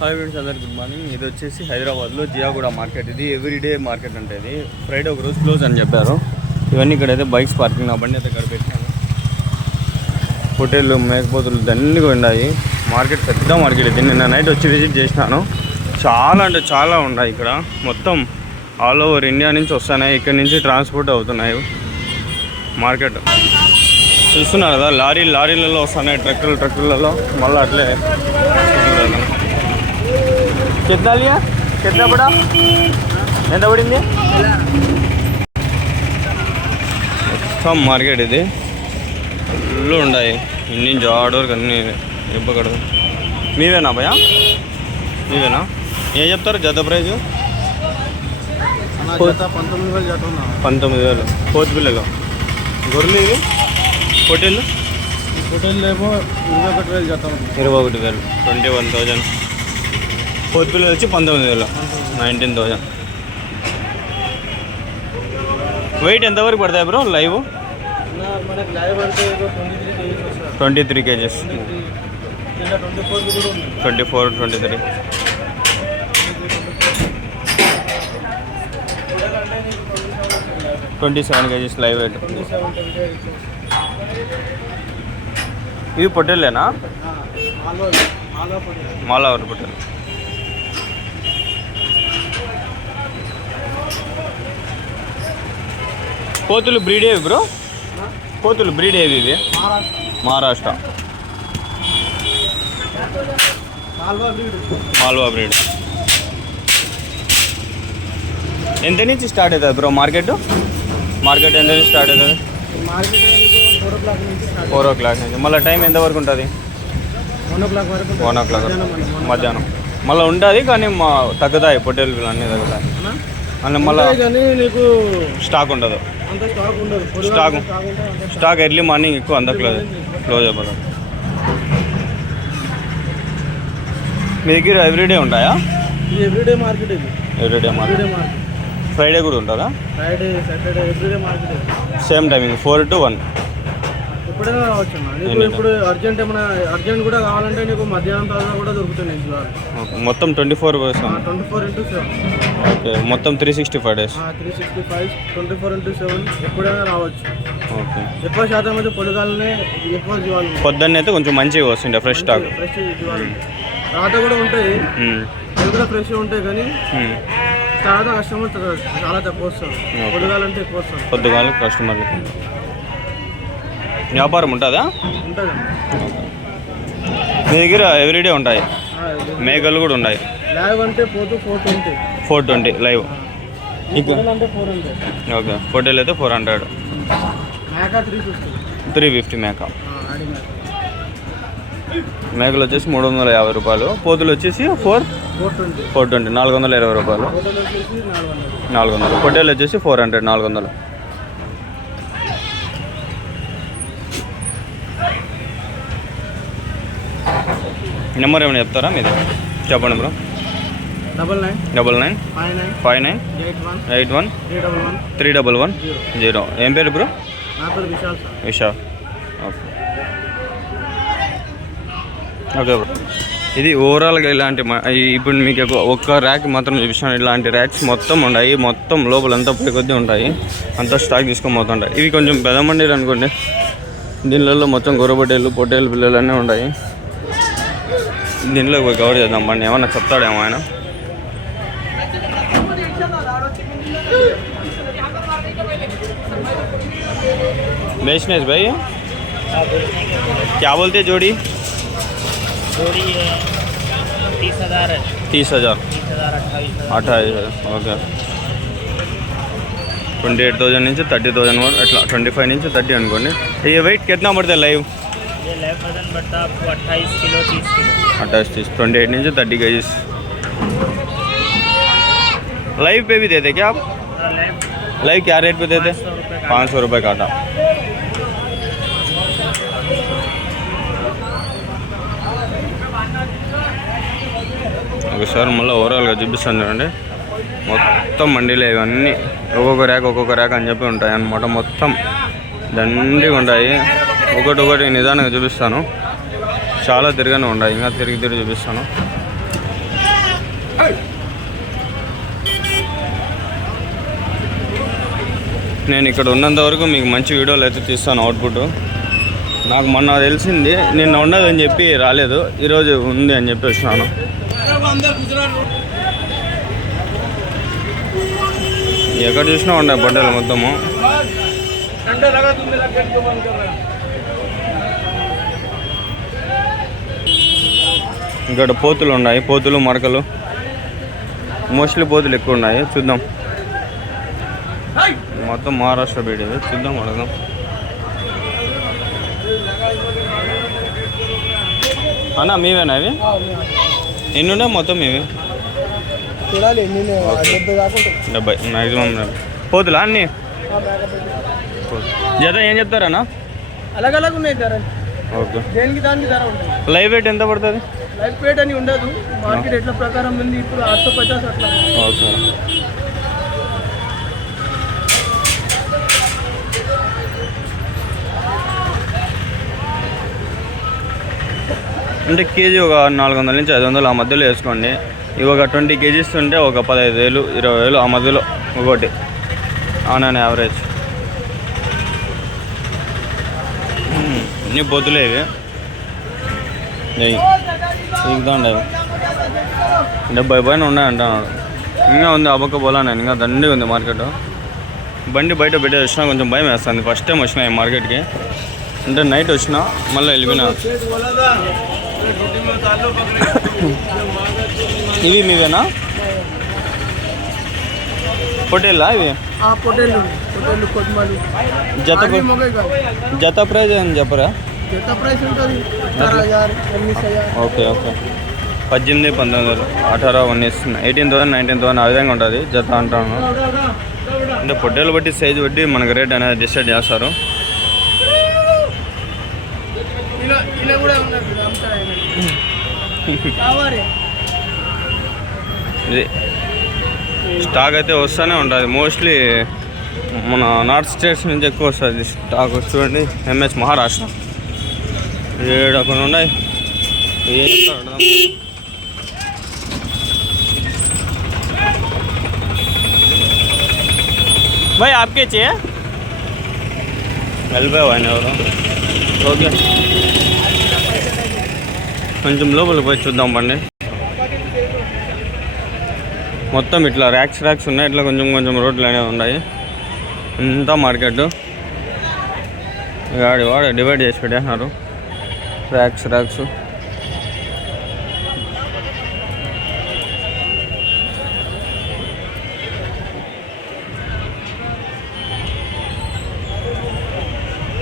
Hi friends, అందరు good morning. ఇది వచ్చేసి హైదరాబాద్లో జియాగూడ మార్కెట్. ఇది ఎవ్రీడే మార్కెట్ అంటే ఇది ఫ్రైడే ఒక రోజు క్లోజ్ అని చెప్పారు. ఇవన్నీ ఇక్కడైతే బైక్స్ పార్కింగ్, నా బండి అయితే ఇక్కడ పెట్టాను. హోటళ్ళు, మేకపోతులు అన్నీ ఉన్నాయి. మార్కెట్ పెద్ద మార్కెట్ ఇది. నిన్న నైట్ వచ్చి విజిట్ చేసినాను. చాలా అంటే చాలా ఉన్నాయి ఇక్కడ. మొత్తం ఆల్ ఓవర్ ఇండియా నుంచి వస్తున్నాయి. ఇక్కడ నుంచి ట్రాన్స్పోర్ట్ అవుతున్నాయి. మార్కెట్ చూస్తున్నారు కదా, లారీలలో వస్తున్నాయి, ట్రక్కులలో మళ్ళీ అట్లే. కిందాలియా కింద పడా ఎంత పడింది? మొత్తం మార్కెట్ ఇది ఫుల్ ఉన్నాయి. ఇన్ని జాడ్ వరకు అన్నీ ఇవ్వకూడదు. మీవేనా భయ్యా? మీవేనా? ఏం చెప్తారు జత ప్రైజు? 19,000 కోతి పిల్లలు. గొర్రెలు ఇవి పొట్టేళ్ళు? పొట్టేళ్ళేమో 21,000 జత. 21,000, 21,000. కోతి పిల్లలు వచ్చి 19,000, 19,000. వెయిట్ ఎంతవరకు పడతాయి bro live? 23 kgs. 24, 23. 27 kgs live weight. ఇవి పొట్టేళ్ళేనా? మాలావర్ పొట్టేలు. కోతులు బ్రీడ్ ఏవి బ్రో? కోతులు బ్రీడ్ ఏవి ఇవి? మహారాష్ట్ర మాల్వా బ్రీడ్. ఎంత నుంచి స్టార్ట్ అవుతుంది బ్రో మార్కెట్? ఎంత నుంచి స్టార్ట్ అవుతుంది? 4 o'clock నుంచి. మళ్ళీ టైం ఎంతవరకు ఉంటుంది? 1 o'clock మధ్యాహ్నం. మళ్ళీ ఉంటుంది కానీ తగ్గుతాయి పొట్టేలు అన్నీ తగ్గుతాయి. అంటే మళ్ళీ స్టాక్ ఉండదు. స్టాక్ ఎర్లీ మార్నింగ్ ఎక్కువ అంత క్లోజ్ అయిపోతుంది. మీ దగ్గర ఎవ్రీడే ఉంటాయా? ఎవ్రీడే మార్కెట్ ఇది. Everyday market. ఫ్రైడే కూడా ఉంటుందా? Friday, Saturday everyday market. Same timing 4 to 1. ఎప్పుడైనా రావచ్చు అన్న. నీకు ఇప్పుడు అర్జెంట్ కూడా కావాలంటే నీకు మధ్యాహ్నం తర్వాత కూడా దొరుకుతుంది. మొత్తం 24/7. 24/7. ఓకే, మొత్తం 365 days. 365, 24/7 ఎప్పుడైనా రావచ్చు. ఓకే. ఎక్కువ శాతం అయితే పొలగాలనే ఎక్కువ జీవాలు. పొద్దున్న అయితే కొంచెం మంచిగా వస్తుండే ఫ్రెష్ స్టాక్. ఫ్రెష్ జీవాలు రాత కూడా ఉంటాయి, అవి కూడా ఫ్రెష్గా ఉంటాయి. కానీ తర్వాత కస్టమర్ చాలా తక్కువ వస్తారు. పొద్దుగాలంటే ఎక్కువ వస్తారు. పొద్దుగాల కస్టమర్లు వ్యాపారం ఉంటుందా? ఉంటుంది. మీ దగ్గర ఎవ్రీడే ఉంటాయి. మేకలు కూడా ఉన్నాయి. లైవ్ అంటే 420 లైవ్. అంటే 400. ఓకే. పొట్టేలు అయితే 400. మేక 350 మేక. మేకలు వచ్చేసి 350 రూపాయలు. పోతులు వచ్చేసి 420, 420 రూపాయలు. 400. పొట్టేలు వచ్చేసి 400, 400. నెంబర్ ఏమైనా చెప్తారా మీది? చెప్పండి బ్రో. 99 59 81 311 0. ఏం పేరు బ్రో? విశాల్. Okay bro. ఇది ఓవరాల్గా ఇలాంటి ఇప్పుడు మీకు ఒక్క ర్యాక్ మాత్రం చూపిస్తాను. ఇలాంటి ర్యాక్స్ మొత్తం ఉన్నాయి. మొత్తం లోపల అంతా పోయి కొద్దీ ఉంటాయి. అంతా స్టాక్ తీసుకొని పోతుంటాయి. ఇవి కొంచెం పెద్ద మండీలు అనుకోండి. దీనిలలో మొత్తం గొర్రెబొట్టేలు, పొట్టేలు పిల్లలు అన్నీ ఉంటాయి. దీనిలో పోయి కవర్ చేద్దాం బండి. ఏమన్నా చెప్తాడేమో ఆయన. बेचनेस भाई क्या बोलते जोड़ी? 30,000 है. 30,000, 28,000. ఓకే. 28,000 నుంచి 30,000 వరకు అట్లా. 25 నుంచి 30 అనుకోండి. ये वेट कितना पड़ता है लाइव? ये लाइव वजन पड़ता है आपको 28 किलो 30 किलो. 28, 28 నుంచి 30 kgs. लाइव पे भी देते क्या आप? लाइव क्या रेट पे देते? 500 रुपये काटा. ఒకసారి మళ్ళీ ఓవరాల్గా చూపిస్తాను చూడండి. మొత్తం మండీలే ఇవన్నీ. ఒక్కొక్క ర్యాక్ అని చెప్పి ఉంటాయి అన్నమాట. మొత్తం దండిగా ఉంటాయి. ఒకటి నిదానంగా చూపిస్తాను. చాలా తిరగానే ఉన్నాయి. ఇంకా తిరిగి చూపిస్తాను. నేను ఇక్కడ ఉన్నంత వరకు మీకు మంచి వీడియోలు అయితే తీస్తాను. అవుట్పుట్ నాకు మొన్న తెలిసింది, నిన్న ఉండదని చెప్పి రాలేదు, ఈరోజు ఉంది అని చెప్పి వచ్చినాను. ఎక్కడ చూసినా ఉన్నాయి బట్టలు మొత్తము. ఇక్కడ పోతులు ఉన్నాయి, పోతులు మరకలు, మోస్ట్లీ పోతులు ఎక్కువ ఉన్నాయి. చూద్దాం, మొత్తం మహారాష్ట్ర బీడ్ ఇది. చూద్దాం, అడగదాం. అన్న మీవేనా అవి? ఎన్ని ఉన్నాయి మొత్తం ఇవి? 70 మ్యాక్సిమం. పోతులా అన్నీ? జత ఏం చెప్తారన్నా? అలాగ ఉన్నాయి ధర. ఓకే, దేనికి దానికి ధర ఉంటుంది. లైవ్ వెయిట్ ఎంత పడుతుంది? లైఫ్ వెయిట్ అని ఉండదు, మార్కెట్ ఎట్ల ప్రకారం ఉంది. ఇప్పుడు 850 అట్లా. ఓకే, అంటే కేజీ ఒక 400 నుంచి 500 ఆ మధ్యలో వేసుకోండి. ఇవి ఒక 20 కేజీస్ ఉంటే ఒక 15,000 20,000 ఆ మధ్యలో ఒకటి. అవునా యావరేజ్. ఇన్ని పోతులే ఇవి. ఇదండి 70 పైన ఉన్నాయంటున్నాడు. ఇంకా ఉంది అబక్క పోలా. నేను ఇంకా దండి ఉంది మార్కెట్. బండి బయట పెట్టే వచ్చినా కొంచెం భయం వేస్తుంది. ఫస్ట్ టైం వచ్చినా ఈ మార్కెట్కి, అంటే నైట్ వచ్చినా మళ్ళీ వెళ్ళిపోయినా. ఇవి మీవేనా? పొటేలా ఇవి? జత జత ప్రైజ్ అని చెప్పరా? ఓకే ఓకే, 18, 19, 18, 19, 18,000, 19,000 ఆ విధంగా ఉంటుంది జత అంటాను. అంటే పొట్టేలు బట్టి సైజు బట్టి మనకు రేట్ అనేది డిసైడ్ చేస్తారు. ఇది స్టాక్ అయితే వస్తూనే ఉంటుంది. మోస్ట్లీ మన నార్త్ స్టేట్స్ నుంచి ఎక్కువ వస్తుంది స్టాక్. చూడండి, ఎంఎస్ మహారాష్ట్ర ఏడు కొన్ని ఉన్నాయి. भाई आपके चाहिए? వెళ్ళిపోయావు ఆయన ఎవరు? ఓకే, కొంచెం లోపలికి పోయి చూద్దాం బండి. మొత్తం ఇట్లా ర్యాక్స్ ఉన్నాయి. ఇట్లా కొంచెం కొంచెం రోడ్లు అనేవి ఉన్నాయి. ఇంత మార్కెట్ వాడు డివైడ్ చేసి పెట్టేస్తున్నారు ర్యాక్స్.